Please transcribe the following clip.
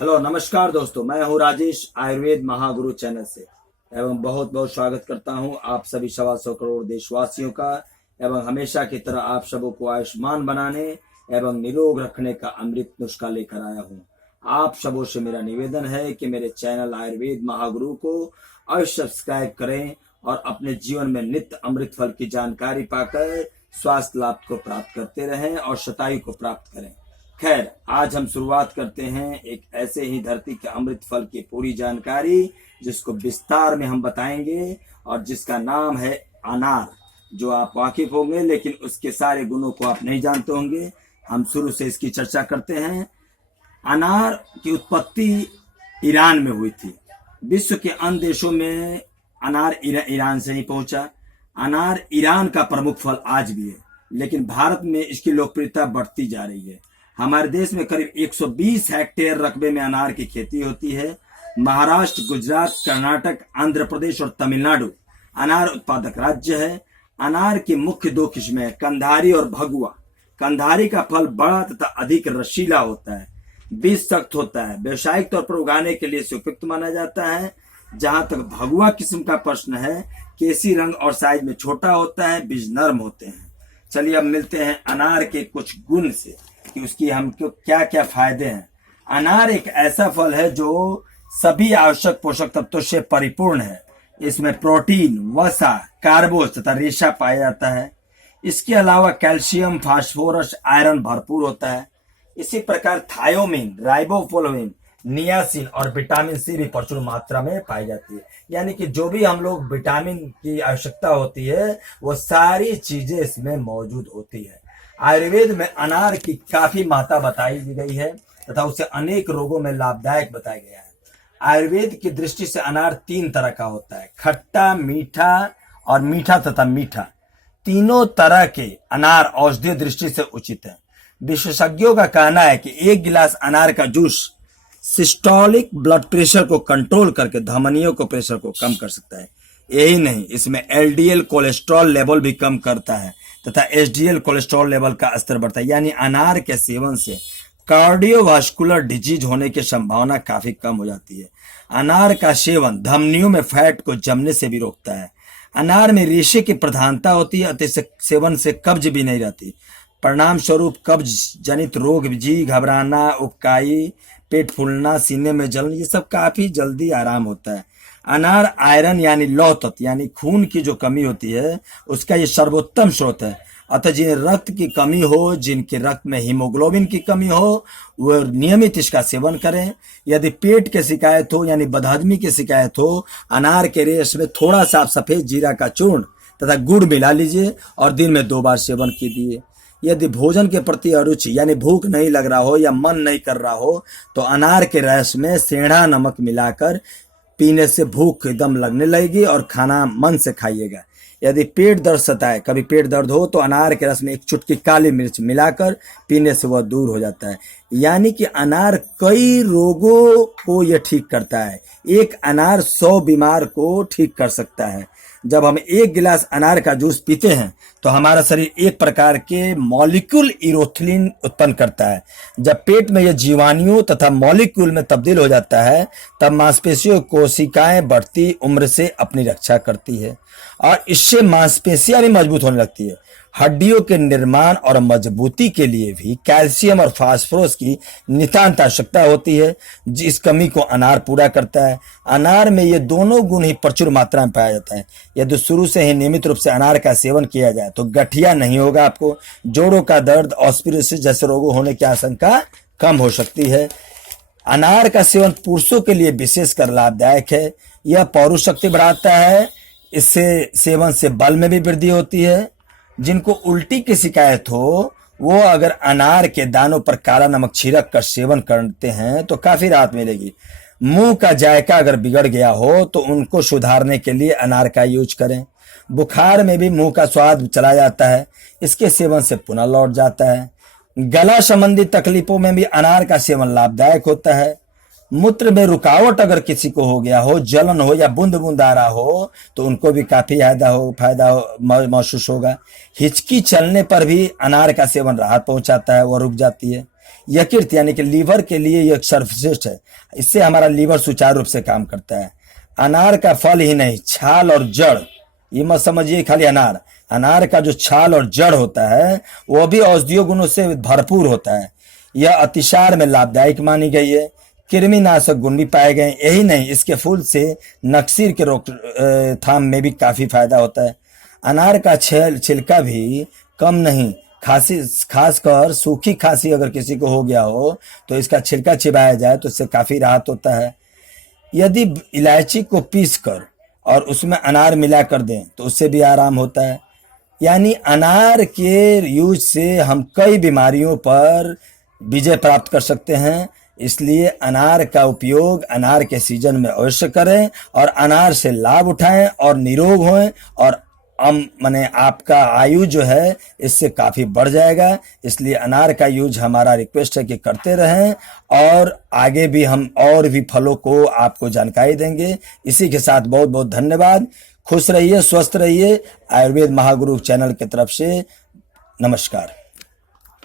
Hello नमस्कार दोस्तों, मैं हूं राजेश आयुर्वेद महागुरु चैनल से एवं बहुत बहुत स्वागत करता हूं आप सभी 125 करोड़ देशवासियों का। एवं हमेशा की तरह आप सबों को आयुष्मान बनाने एवं निरोग रखने का अमृत नुस्खा लेकर आया हूं। आप सबों से मेरा निवेदन है कि मेरे चैनल आयुर्वेद महागुरु को अवश्य सब्सक्राइब करें और अपने जीवन में नित्य अमृत फल की जानकारी पाकर स्वास्थ्य लाभ को प्राप्त करते रहें और शतायु को प्राप्त करें। खैर, आज हम शुरुआत करते हैं एक ऐसे ही धरती के अमृत फल की पूरी जानकारी जिसको विस्तार में हम बताएंगे और जिसका नाम है अनार, जो आप वाकिफ होंगे लेकिन उसके सारे गुणों को आप नहीं जानते होंगे। हम शुरू से इसकी चर्चा करते हैं। अनार की उत्पत्ति ईरान में हुई थी। विश्व के अन्य देशों में अनार ईरान से नहीं पहुंचा। अनार ईरान का प्रमुख फल आज भी है, लेकिन भारत में इसकी लोकप्रियता बढ़ती जा रही है। हमारे देश में करीब 120 हेक्टेयर रकबे में अनार की खेती होती है। महाराष्ट्र, गुजरात, कर्नाटक, आंध्र प्रदेश और तमिलनाडु अनार उत्पादक राज्य है। अनार की मुख्य दो किस्में हैं, कंधारी और भगुआ। कंधारी का फल बड़ा तथा अधिक रसीला होता है, बीज सख्त होता है, व्यवसायिक तौर पर उगाने के लिए उपयुक्त माना जाता है। जहां तक भगुआ किस्म का प्रश्न है, केसी रंग और साइज में छोटा होता है, बीज नर्म होते हैं। चलिए अब मिलते हैं अनार के कुछ गुण से कि उसकी हमको क्या क्या फायदे हैं। अनार एक ऐसा फल है जो सभी आवश्यक पोषक तत्वों से परिपूर्ण है। इसमें प्रोटीन, वसा, कार्बोज तथा रेशा पाया जाता है। इसके अलावा कैल्शियम, फास्फोरस, आयरन भरपूर होता है। इसी प्रकार थायोमिन, राइबोफ्लाविन, नियासिन और विटामिन सी भी प्रचुर मात्रा में पाई जाती है। यानी कि जो भी हम लोग विटामिन की आवश्यकता होती है वो सारी चीजें इसमें मौजूद होती है। आयुर्वेद में अनार की काफी महत्ता बताई गई है तथा उसे अनेक रोगों में लाभदायक बताया गया है। आयुर्वेद की दृष्टि से अनार 3 तरह का होता है, खट्टा, मीठा और मीठा तथा मीठा। तीनों तरह के अनार औषधीय दृष्टि से उचित है। विशेषज्ञों का कहना है कि 1 गिलास अनार का जूस सिस्टोलिक ब्लड प्रेशर को कंट्रोल करके धमनियों को प्रेशर को कम कर सकता है। यही नहीं, इसमें एलडीएल कोलेस्ट्रॉल लेवल भी कम करता है तथा एचडीएल कोलेस्ट्रॉल लेवल का स्तर बढ़ता है। यानी अनार के सेवन से कार्डियोवास्कुलर डिजीज होने की संभावना काफी कम हो जाती है। अनार का सेवन धमनियों में फैट को जमने से भी रोकता है। अनार में रेशे की प्रधानता होती है, अतः सेवन से कब्ज भी नहीं रहती। परिणाम स्वरूप कब्ज जनित रोग, जी घबराना, उबकाई, पेट फूलना, सीने में जलन, ये सब काफी जल्दी आराम होता है। अनार आयरन यानी लौह तत्व यानी खून की जो कमी होती है उसका ये सर्वोत्तम स्रोत है। अतः जिन्हें रक्त की कमी हो, जिनके रक्त में हीमोग्लोबिन की कमी हो, वह नियमित इसका सेवन करें। यदि पेट की शिकायत हो यानी बदहजमी की शिकायत हो, अनार के रस में थोड़ा सा सफेद जीरा का चूर्ण तथा गुड़ मिला लीजिए और दिन में 2 बार सेवन कीजिए। यदि भोजन के प्रति अरुचि यानी भूख नहीं लग रहा हो या मन नहीं कर रहा हो तो अनार के रस में सेंधा नमक मिलाकर पीने से भूख एकदम लगने लगेगी और खाना मन से खाइएगा। यदि पेट दर्द सताए, कभी पेट दर्द हो, तो अनार के रस में 1 चुटकी काली मिर्च मिलाकर पीने से वह दूर हो जाता है। यानी कि अनार कई रोगों को यह ठीक करता है। एक अनार 100 बीमार को ठीक कर सकता है। जब हम 1 गिलास अनार का जूस पीते हैं तो हमारा शरीर एक प्रकार के मॉलिक्यूल इरोथ्लिन उत्पन्न करता है। जब पेट में यह जीवाणुओं तथा मॉलिक्यूल में तब्दील हो जाता है तब मांसपेशियों कोशिकाएं बढ़ती उम्र से अपनी रक्षा करती है और इससे मांसपेशियां भी मजबूत होने लगती है। हड्डियों के निर्माण और मजबूती के लिए भी कैल्शियम और फास्फोरस की नितांत आवश्यकता होती है, जिस कमी को अनार पूरा करता है। अनार में ये दोनों गुण ही प्रचुर मात्रा में पाया जाता है। यदि शुरू से ही नियमित रूप से अनार का सेवन किया जाए तो गठिया नहीं होगा, आपको जोड़ों का दर्द, ऑस्टियोपोरोसिस जैसे रोगों होने की आशंका कम हो सकती है। अनार का सेवन पुरुषों के लिए विशेषकर लाभदायक है। यह पौरुष शक्ति बढ़ाता है। इससे सेवन से बल में भी वृद्धि होती है। जिनको उल्टी की शिकायत हो वो अगर अनार के दानों पर काला नमक छिड़क कर सेवन करते हैं तो काफी राहत मिलेगी। मुंह का जायका अगर बिगड़ गया हो तो उनको सुधारने के लिए अनार का यूज करें। बुखार में भी मुंह का स्वाद चला जाता है, इसके सेवन से पुनः लौट जाता है। गला संबंधी तकलीफों में भी अनार का सेवन लाभदायक होता है। मूत्र में रुकावट अगर किसी को हो गया हो, जलन हो या बूंद बूंद आ रहा हो तो उनको भी काफी फायदा महसूस होगा। हिचकी चलने पर भी अनार का सेवन राहत पहुंचाता है, वह रुक जाती है। यकृत यानी कि लीवर के लिए यह सर्वश्रेष्ठ है। इससे हमारा लीवर सुचारू रूप से काम करता है। अनार का फल ही नहीं, छाल और जड़, ये मत समझिए खाली अनार, अनार का जो छाल और जड़ होता है वो भी औषधीय गुणों से भरपूर होता है। यह अतिसार में लाभदायक मानी गई है। कृमिनाशक गुण भी पाए गए। यही नहीं, इसके फूल से नक्सीर के रोकथाम में भी काफी फायदा होता है। अनार का छिलका भी कम नहीं, खांसी, खासकर सूखी खांसी अगर किसी को हो गया हो तो इसका छिलका चिबाया जाए तो इससे काफी राहत होता है। यदि इलायची को पीस कर और उसमें अनार मिला कर दें तो उससे भी आराम होता है। यानी अनार के यूज से हम कई बीमारियों पर विजय प्राप्त कर सकते हैं। इसलिए अनार का उपयोग अनार के सीजन में अवश्य करें और अनार से लाभ उठाएं और निरोग हों, और माने आपका आयु जो है इससे काफी बढ़ जाएगा। इसलिए अनार का यूज हमारा रिक्वेस्ट है कि करते रहें, और आगे भी हम और भी फलों को आपको जानकारी देंगे। इसी के साथ बहुत बहुत धन्यवाद। खुश रहिए, स्वस्थ रहिए। आयुर्वेद महागुरु चैनल की तरफ से नमस्कार।